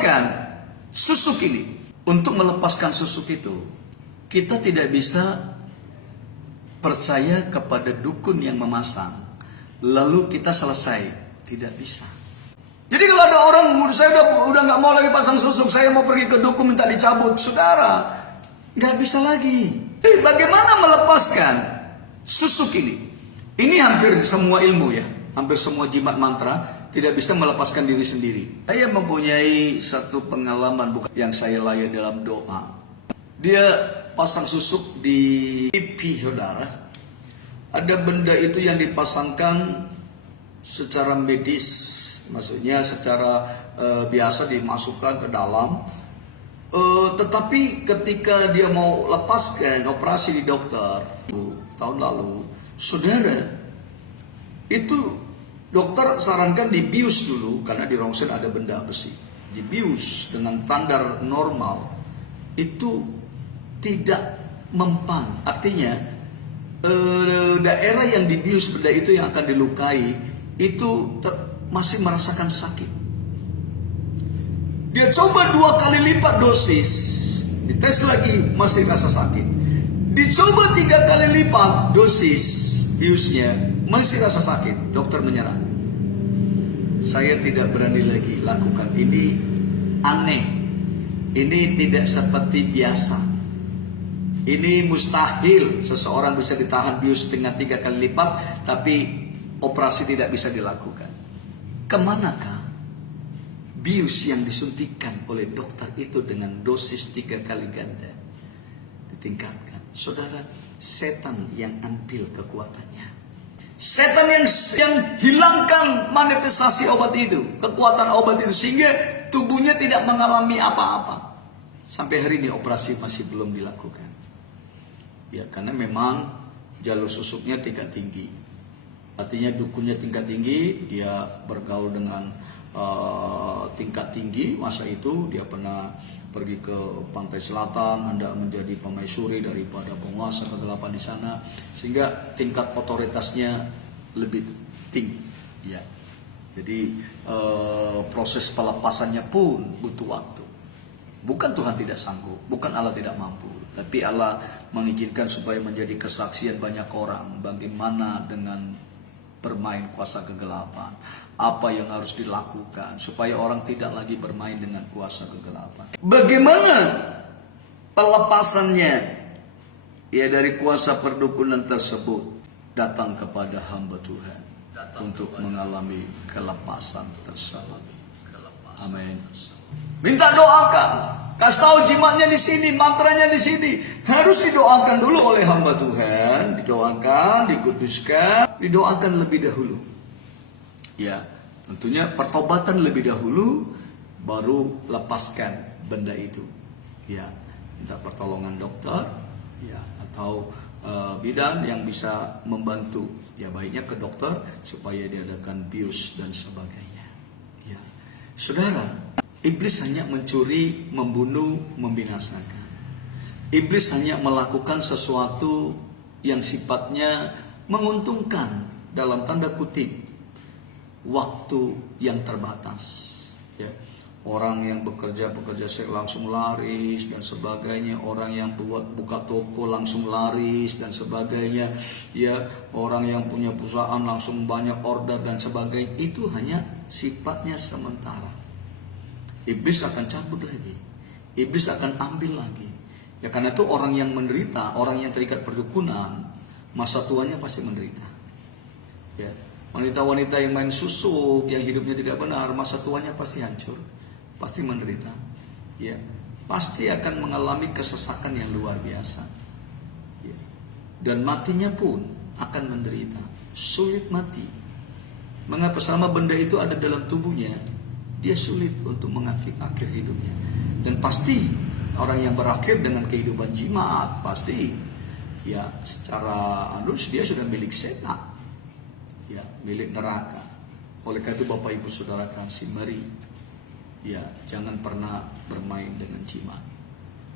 melepaskan susuk ini, untuk melepaskan susuk itu, kita tidak bisa percaya kepada dukun yang memasang, lalu kita selesai. Tidak bisa. Jadi kalau ada orang, saya udah nggak mau lagi pasang susuk, saya mau pergi ke dukun minta dicabut, saudara, nggak bisa lagi. Bagaimana melepaskan susuk ini? Ini hampir semua ilmu ya, hampir semua jimat mantra tidak bisa melepaskan diri sendiri. Saya mempunyai satu pengalaman bukan yang saya layani dalam doa. Dia pasang susuk di pipi saudara. Ada benda itu yang dipasangkan secara medis, maksudnya secara biasa dimasukkan ke dalam. Tetapi ketika dia mau lepaskan operasi di dokter tahun lalu, saudara, itu dokter sarankan dibius dulu karena di rongsen ada benda besi. Dibius dengan standar normal itu tidak mempan, artinya daerah yang dibius benda itu yang akan dilukai itu masih merasakan sakit. Dia coba 2 kali lipat dosis, dites lagi masih rasa sakit. Dicoba 3 kali lipat dosis biusnya, masih rasa sakit. Dokter menyerah. Saya tidak berani lagi lakukan ini, aneh. Ini tidak seperti biasa. Ini mustahil seseorang bisa ditahan bius dengan 3 kali lipat, tapi operasi tidak bisa dilakukan. Kemanakah bius yang disuntikan oleh dokter itu dengan dosis 3 kali ganda ditingkatkan? Saudara, setan yang ambil kekuatannya. Setan yang hilangkan manifestasi obat itu, kekuatan obat itu, sehingga tubuhnya tidak mengalami apa-apa. Sampai hari ini operasi masih belum dilakukan. Ya, karena memang jalur susuknya tingkat tinggi. Artinya dukunnya tingkat tinggi, dia bergaul dengan tingkat tinggi. Masa itu dia pernah pergi ke pantai selatan, Anda menjadi pemaisuri daripada penguasa kegelapan di sana, sehingga tingkat otoritasnya lebih tinggi. Ya. Jadi proses pelepasannya pun butuh waktu. Bukan Tuhan tidak sanggup, bukan Allah tidak mampu, tapi Allah mengizinkan supaya menjadi kesaksian banyak orang bagaimana dengan bermain kuasa kegelapan. Apa yang harus dilakukan supaya orang tidak lagi bermain dengan kuasa kegelapan. Bagaimana pelepasannya? Ya, dari kuasa perdukunan tersebut datang kepada hamba Tuhan untuk mengalami kelepasan tersebut. Amin. Minta doakan. Kasih tahu jimatnya di sini, mantranya di sini. Harus didoakan dulu oleh hamba Tuhan, didoakan, dikuduskan, didoakan lebih dahulu. Ya, tentunya pertobatan lebih dahulu, baru lepaskan benda itu. Ya, minta pertolongan dokter, ya, atau bidan yang bisa membantu. Ya, baiknya ke dokter supaya diadakan bius dan sebagainya. Ya, saudara. Iblis hanya mencuri, membunuh, membinasakan. Iblis hanya melakukan sesuatu yang sifatnya menguntungkan dalam tanda kutip waktu yang terbatas. Ya. Orang yang bekerja langsung laris dan sebagainya. Orang yang buka toko langsung laris dan sebagainya. Ya, orang yang punya perusahaan langsung banyak order dan sebagainya. Itu hanya sifatnya sementara. Iblis akan cabut lagi. Iblis akan ambil lagi. Ya, karena itu orang yang menderita, orang yang terikat perdukunan, masa tuanya pasti menderita. Ya, wanita-wanita yang main susuk, yang hidupnya tidak benar, masa tuanya pasti hancur, pasti menderita. Ya, pasti akan mengalami kesesakan yang luar biasa. Ya, dan matinya pun akan menderita, sulit mati. Mengapa? Selama benda itu ada dalam tubuhnya, dia sulit untuk mengakhir hidupnya. Dan pasti orang yang berakhir dengan kehidupan jimat, pasti ya secara halus dia sudah milik setan, ya, milik neraka. Oleh karena itu Bapak Ibu Saudara kasih, mari ya jangan pernah bermain dengan jimat,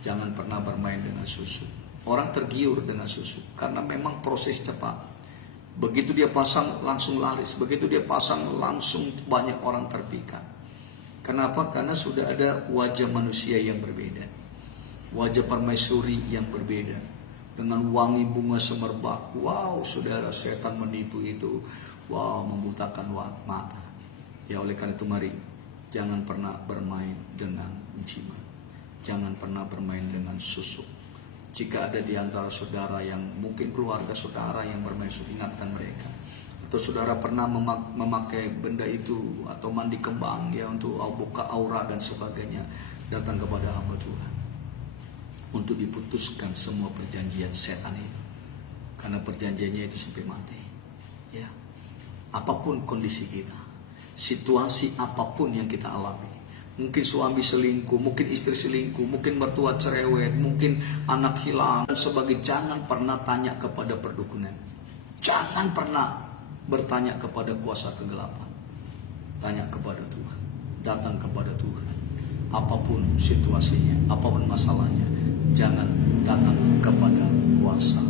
jangan pernah bermain dengan susuk. Orang tergiur dengan susuk karena memang proses cepat. Begitu dia pasang langsung laris, begitu dia pasang langsung banyak orang terpikat. Kenapa? Karena sudah ada wajah manusia yang berbeda, wajah permaisuri yang berbeda, dengan wangi bunga semerbak. Wow, saudara, setan menipu itu, wow, membutakan mata. Ya, oleh karena itu mari jangan pernah bermain dengan jimat, jangan pernah bermain dengan susuk. Jika ada di antara saudara yang mungkin keluarga saudara yang bermain susuk, ingatkan mereka. Atau saudara pernah memakai benda itu atau mandi kembang ya untuk buka aura dan sebagainya, datang kepada hamba Tuhan untuk diputuskan semua perjanjian setan itu, karena perjanjiannya itu sampai mati. Ya, apapun kondisi kita, situasi apapun yang kita alami, mungkin suami selingkuh, mungkin istri selingkuh, mungkin mertua cerewet, mungkin anak hilang dan sebagainya, jangan pernah tanya kepada perdukunan, jangan pernah bertanya kepada kuasa kegelapan. Tanya kepada Tuhan, datang kepada Tuhan. Apapun situasinya, apapun masalahnya, jangan datang kepada kuasa